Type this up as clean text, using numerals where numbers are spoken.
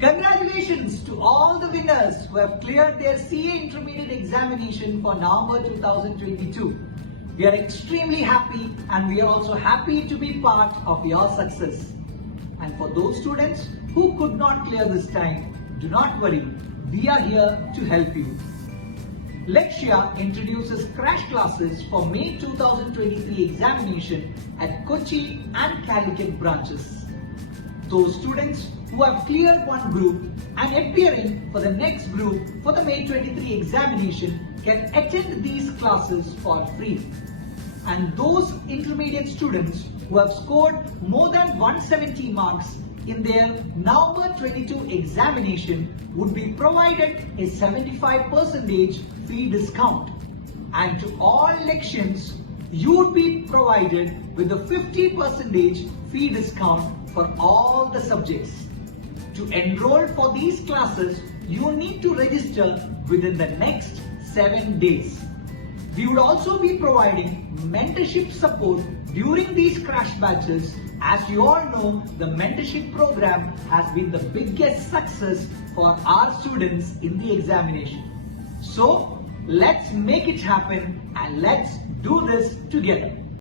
Congratulations to all the winners who have cleared their CA Intermediate examination for November 2022. We are extremely happy and we are also happy to be part of your success. And for those students who could not clear this time, do not worry, we are here to help you. Lakshya introduces crash classes for May 2023 examination at Kochi and Calicut branches. Those students who have cleared one group and appearing for the next group for the May 23 examination can attend these classes for free. And those intermediate students who have scored more than 170 marks in their November 22 examination would be provided a 75% fee discount. And to all lections, you would be provided with a 50% fee discount for all the subjects. To enroll for these classes, you need to register within the next 7 days. We would also be providing mentorship support during these crash batches. As you all know, the mentorship program has been the biggest success for our students in the examination. So, let's make it happen and let's do this together.